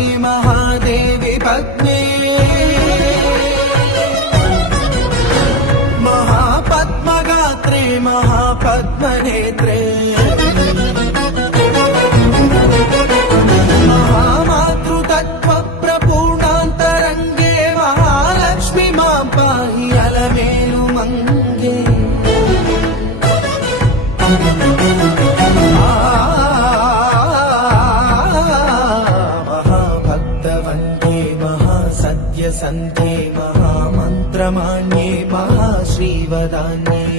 काली महादेवी पद्मे महापद्मगात्रे महापद्मनेत्रे महामातृतत्त्वप्रपूर्णान्तरङ्गे महालक्ष्मी मां पाहि अलमेलु मंगे महाभक्तवन्ये महासत्यसन्ध्ये महामन्त्रमान्ये महाश्रीवदान्ये